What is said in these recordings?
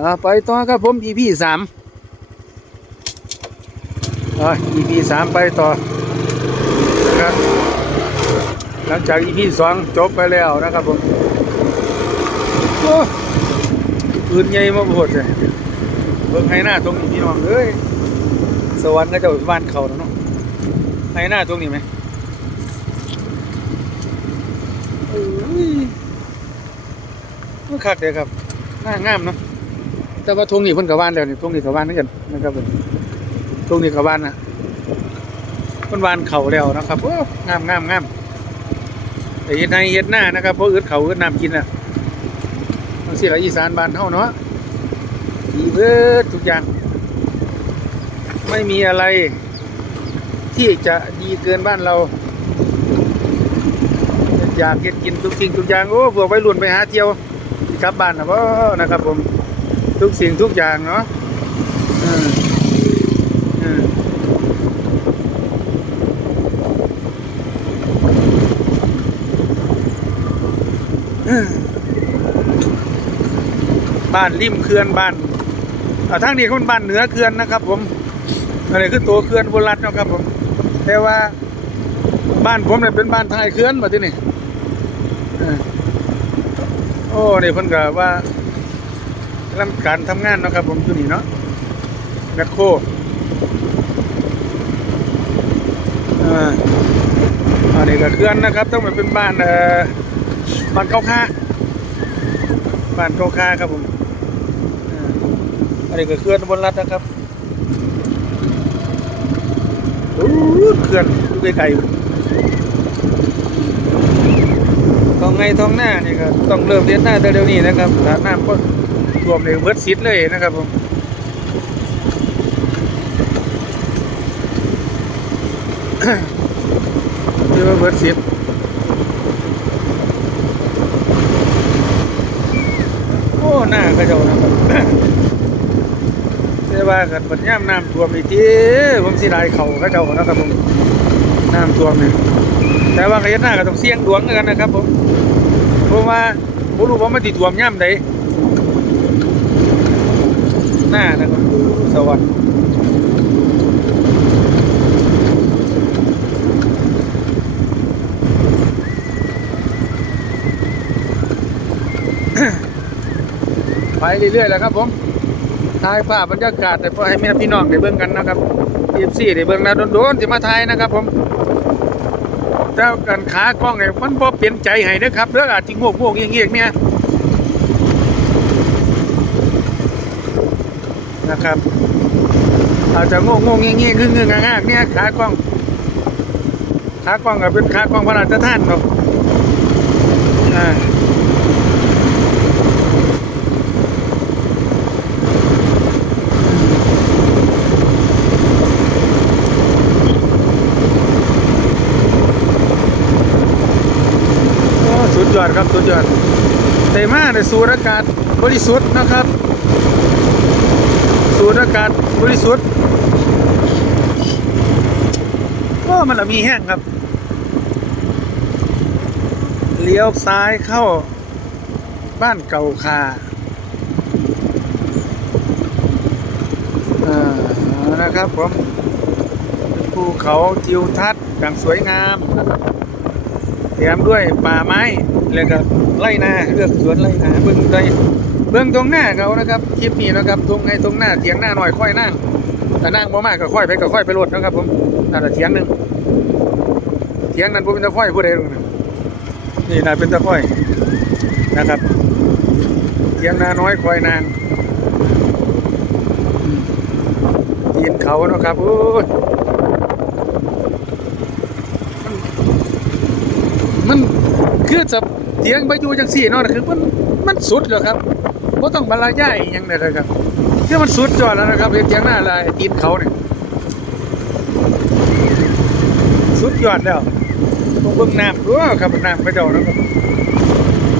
เอาไปต่อครับผม EP สามอ่า EP สามไปต่อนะครับหลังจาก EP สองจบไปแล้วนะครับผมโอ้ปืนใหญ่มาโพดเลยเบิ่งให้หน้าตรงนี้พี่น้องเอ้ยสวรรค์ก็จะบ้านเขาแล้วเนาะให้หน้าตรงนี้ไหมเอ้ยมันคักเดียครับหน้างามเนาะ แต่ว่าทงนี้เพิ่นกับบ้านแล้วนี่ทงนี้กับ้านนั่นกันนะครับผมทงนี้กับ้านนะเพิ่นบานเข่าแล้วนะครับโอ้งามงามงามแต่เฮ็ดในเฮ็ดหน้านะครับเพราะอึดเข่าอึดน้ำกินน่ะทั้งสี่ละอีสานบ้านเฮาเนาะดีเบิดทุกอย่าง ไม่มีอะไร ที่จะดีเกินบ้านเราอยากเฮ็ดกินทุกสิ่งทุกอย่างโอ้พวกวัยรุ่นไปหาเที่ยวกลับบ้านนะบ่นะครับผม ทุกสิ่งทุกอย่างเนาะบ้านริมเขื่อนบ้านอ่าทางนี้คนบ้านเหนือเขื่อนนะครับ ผมอะไรคือตัวเขื่อนโบราณเนาะครับ ผม แต่ว่าบ้านผมเนี่ยเป็นบ้านท้ายเขื่อนมาที่นี่เออโอ้นี่เพิ่นก็ว่า ลำการทำงานเนาะครับผมอยู่นี่เนาะแมคโครอ่าอันนี้ก็เคลื่อนนะครับ ต้องมาเป็นบ้านเอ่อบ้านเก้าค่าบ้านเก้าค่าครับผมอ่าอันนี้ก็เคลื่อนบนรัฐนะครับโอ้เคลื่อนอยู่ไกลๆท้องไงท้องหน้านี่ก็ต้องเริ่มเรียนหน้าเดี๋ยวนี้นะครับถ้าน้ำก็ รวมในเบิร์ดซิดเลยนะครับผมเรียกว่าเบิร์ดซิดโอ้หน้ากระเจ้านะครับแต่ว่ากันปัญญามน้ำท่วมอีกทีผมสิได้เขากระเจ้านะครับผมน้ำท่วมเนี่ยแต่ว่าขยันหน้าก็ต้องเสี่ยงดวงกันนะครับผมเพราะว่าผมรู้ว่ามันติดท่วมย่ำใด หน้านะครับสวัสดิ์ไปเรื่อยๆแล้วครับผมถ่ายภาพบรรยากาศแต่พอให้แม่พี่น้องได้เบิ่งกันนะครับเอฟซีได้เบิ่งนะโดนๆจะมาถ่ายนะครับผมแต่กันขากล้องเนี่ยมันพอเปลี่ยนใจให้นะครับเด้องอาจจะงวกงวกเงี้ยๆเนี่ย นะครับ อาจจะโง่งงเงี้ยๆงึ่งๆงากเนี่ยขากล้องขากล้องก็เป็นขากล้องพระราชท่านครับอ่าโอ้สุดยอดครับสุดยอดเตมาในสูดอากาศบริสุทธิ์นะครับ สูดอากาศบริสุทธิ์ก็มันละมีแห้งครับ เลี้ยวซ้ายเข้าบ้านเก่าคาอ่านะครับผมภูเขาทิวทัศน์อย่างสวยงามแถมด้วยป่าไม้ แล้วก็ไร่นาเลือกสวนไร่นาเบิ่งได้ เบื้องตรงหน้าเขานะครับคลิปนี้นะครับตรงไงตรงหน้าเถียงหน้าหน่อยค่อยนั่งแต่นั่งบ่มากก็ค่อยไปก็ค่อยไปรถนะครับผมนั่นแหะเถียงหนึ่งเถียงนั้นผมเป็นตะค่อยผู้ใดตรงนั้นนี่น่าเป็นตะค่อยนะครับเถียงหน้าน้อยค่อยนางอืมตีนเขานะครับโอ้ยมันมันคือจะเถียงไปอยู่จังสี่นาะคือมันมันสุดแล้วครับ บ่ต้องบรรยายอหยังเลยนะครับคือมันสุดยอดแล้วนะครับเห็นอย่างหน้าลายตีนเขาเนี่ยสุดยอดแล้วต้องเบิ่งน้ำด้วยครับน้ำพระเจ้านะครับ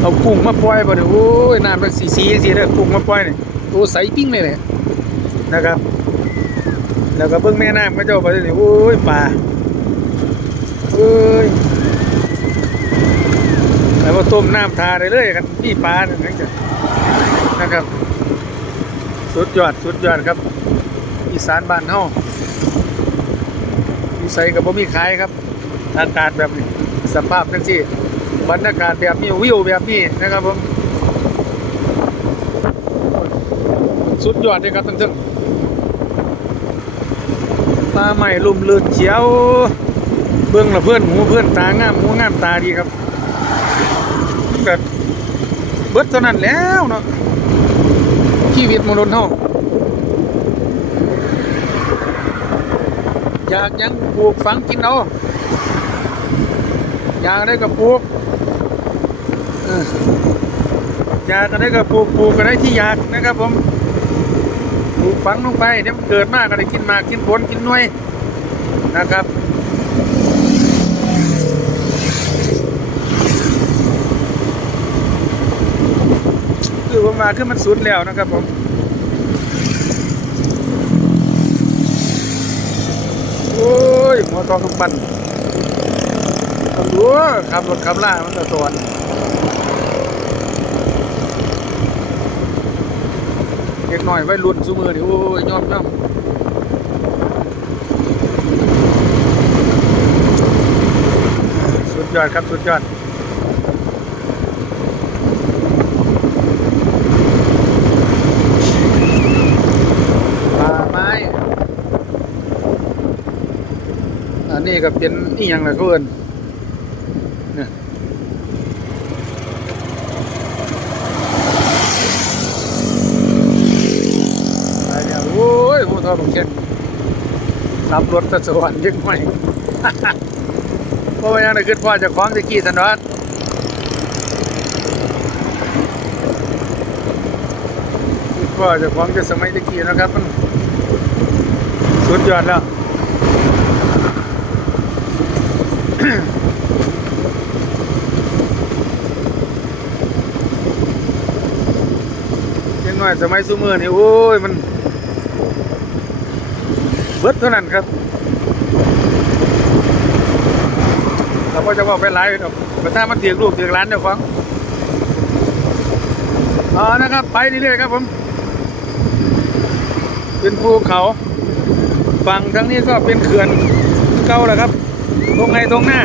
เอากุ้งมาปล่อยบ่เนี่ยโอ้ยน้ำเป็นสีสีสีเด้อกุ้งมาปล่อยนี่ตัวใสปิ้งเลยเนี่ยนะครับ แล้วก็เบิ่งแม่น้ำพระเจ้าไปนี่โอ้ยปลาเอ้ยแล้วก็ต้มน้ำทาได้เลยกันนี่ปลาเนี่ยนะจ๊ะ นะครับ สุดยอดสุดยอดครับ อีสานบ้านเฮาอีใส่กับบ่มีขายครับ อากาศแบบนี้สภาพจังซี่บรรยากาศแบบนี้วิวแบบนี้นะครับผมสุดยอดเลยครับทั้งๆตาใหม่ลุ่มลื่นเขียว เบื้องละเพื่อนหูเพื่อนตางามหูงามตาดีครับก็ เบิดเท่านั้นแล้วเนาะชีวิตมนุษย์เฮาอยากยังปลูกฝังกินเอาอยากได้ก็ปลูกอยากอะไรก็ปลูกปลูกอะไรที่อยากนะครับผมปลูกฝังลงไปเดี๋ยวเกิดมากก็ได้กินมากกินผลกินหน่วยนะครับ คือผ มาขึ้นมันสุดแล้วนะครับผมโอ้ยหมอทองกปันต้องดูขับรถขับล่ามันจะตวนเด็กหน่อยไว้รุ่นซูมือนี่โอ้ยยอมยอมสุดยอดครับ สุดยอด ป่าไม้ อั นี้ก็เป็นอีหยังละเพื่อนเนี่ยไปเนี่ยโอ้ยผู้ทอบังเก่งขับรถตะสวรรค์ยังไม่เพราะว่ายังได้ขึ้นพ่อจะคล้าของตะกี้สันวัดขึ้นพ่อจะคล้าของจะสมัยตะกี้นะครับมันสุดยอดแล้ว ยังน้อยสมัยซูมือนี่ โอ้ย มัน เบิดเท่านั้นครับเราก็จะว่าไปหลายดอกแต่ถ้ามันเถียงลูกเถียงร้านเดี๋ยวฟังอ๋อนะครับ ไปเรื่อยๆครับผม เป็นภูเขา ฝั่งทั้งนี้ก็เป็นเขื่อนเก่าแหละครับ ตรงไหนตรงหน้า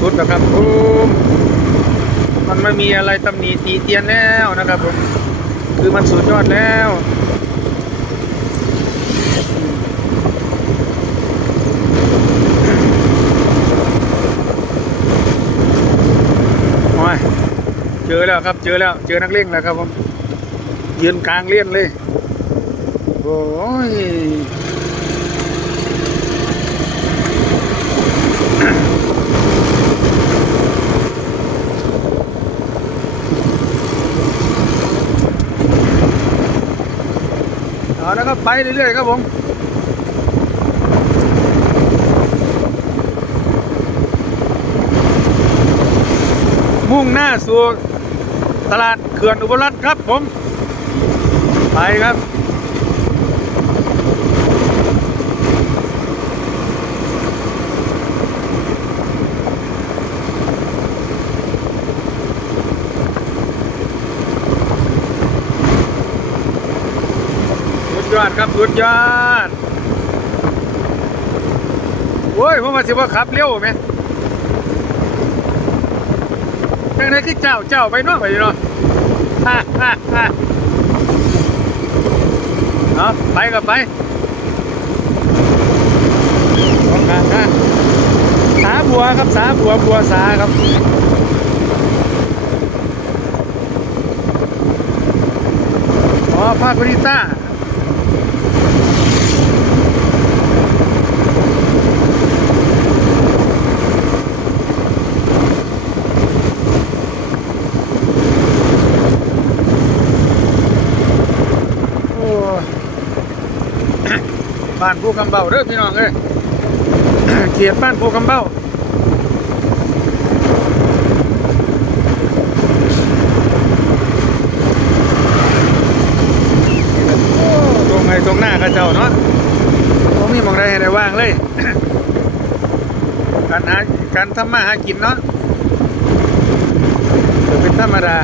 สุดๆนะครับโอ้มันไม่มีอะไรตำหนิตีเตียนแล้วนะครับผมคือมันสุดยอดแล้ว โอ้ยเจอแล้วครับ เจอแล้ว เจอนักเล่งแล้วครับผมยืนกลางเลี่ยนเลย โอ้ยเอาแล้วก็ไปเรื่อยๆครับผมมุ่งหน้าสู่ ตลาดเขื่อนอุบลรัตน์ครับผม ไปครับสุดยอดครับสุดยอดโอ้ยผมว่าสิว่าขับเร็วไหม จังไดคือเจ้าเจ้าไปเนาะไปเนาะฮ่าฮ่าฮ่าเอาะไปก็ไปของกางนะสาบัวครับสาบัวบัวสาครับอ๋อภาคกุริต้า บ้านผู้คำเบ้าเด้อพี่น้องเอ้ยเขียดบ้านผู้คำเบ้าตรงไหนตรงหน้ากระเจ้าเนาะตรงนี้มองได้ได้ว่างเลย การหาการทำมาหากินเนาะเป็นธรรมดา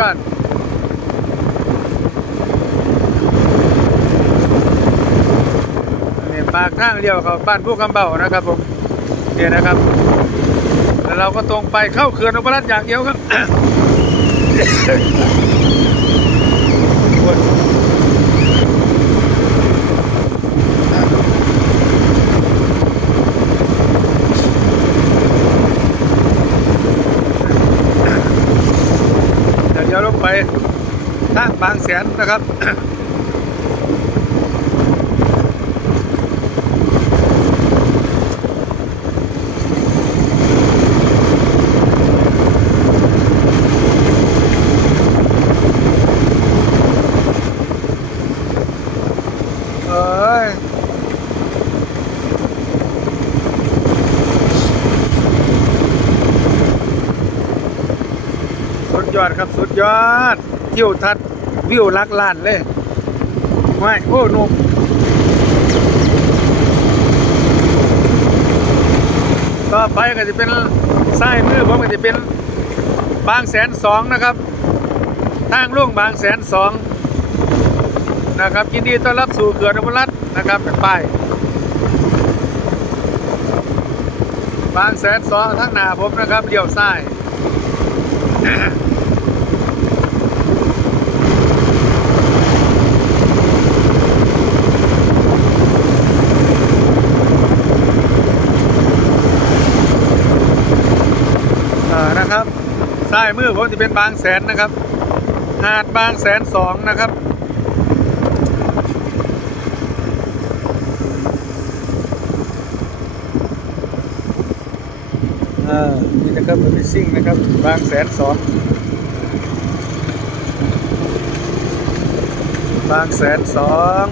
ยอดนี่ปากทางเลี้ยวเขาบ้านผู้คำเบานะครับผมเนี่ยนะครับแล้วเราก็ตรงไปเข้าเขื่อนอุบลรัตอย่างเดียวครับ โอ้ยเดี๋ยวเดี๋ยวลงไป ทางบางแสนนะครับ เอ้ยสุดยอด ครับสุดยอดทิวทัศน์วิวลักล้านเลยไม่โอ้หนุ่มต่อไปก็จะเป็นซ้ายมือผมก็จะเป็นบางแสนสองนะครับ ทางล่วงบางแสนสองนะครับยินดีต้อนรับสู่เขื่อนอุบลรัตน์นะครับเป็นป้ายบางแสนสองทั้งหน้าผมนะครับเลี้ยวซ้าย อ่านะครับซ้ายมือผมจะเป็นบางแสนนะครับ หาดบางแสนสองนะครับอ่านี่นะครับรถมิซิ่งนะครับ บางแสนสองบางแสนสอง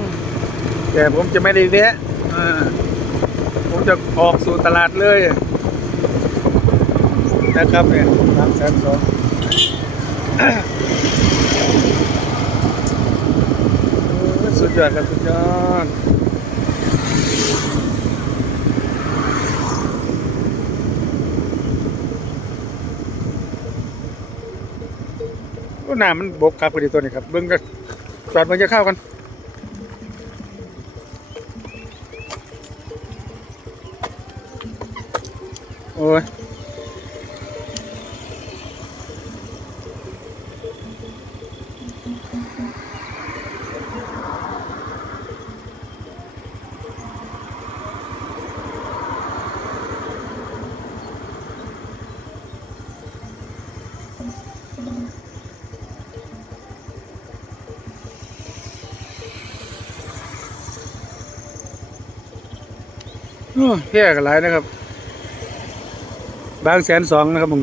แต่ผมจะไม่ได้แวะอ่าผมจะออกสู่ตลาดเลย นะครับเนี่ยบางแสนสองสุดยอดครับสุดยอดก็น้ำมันบกครับพอดีตัวนี้ครับเบิ้งก็จอดมันจะเข้ากันโอ้ย แพร่กันหลายนะครับ บางแสนสองนะครับมึง